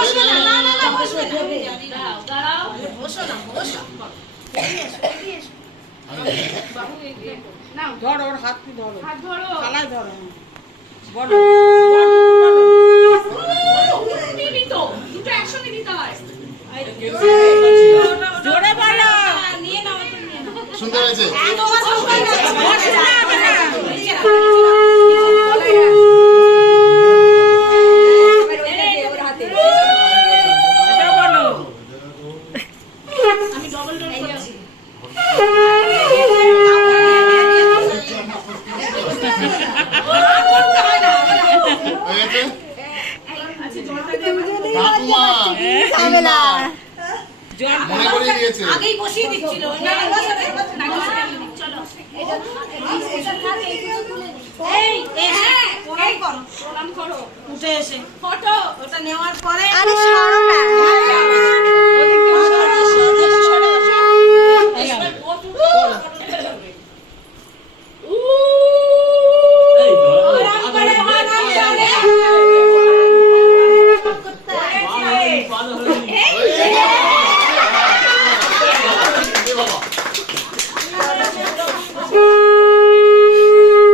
বসো না, না না না বসো না, দাঁড়াও, বসো না, বসো। বাবু এগিয়ে নাও, ধরো ওর হাত ধরো, হাত ধরো, গলায় ধরো। বড় দিবি তো, দুটো একসঙ্গে দিতে হয়। জোরে বলো। নিয়ে নাও, নিয়ে নাও। শুনতে পেয়েছে? তোমার সবাই যাচ্ছে, বসে না, হবে না। এটা বলো। আমি ডবল ডোর করছি। হয়েছে? আচ্ছা জলটা দিয়ে ঠাকুমা, হবে না। জল মনে করিয়ে দিয়েছে। আগেই বসিয়ে দিচ্ছিল। না বসে না, চলো। এই হ্যাঁ, প্রণাম করো। উঠে এসে ফটো ওটা নেওয়ার পরে আরে সরো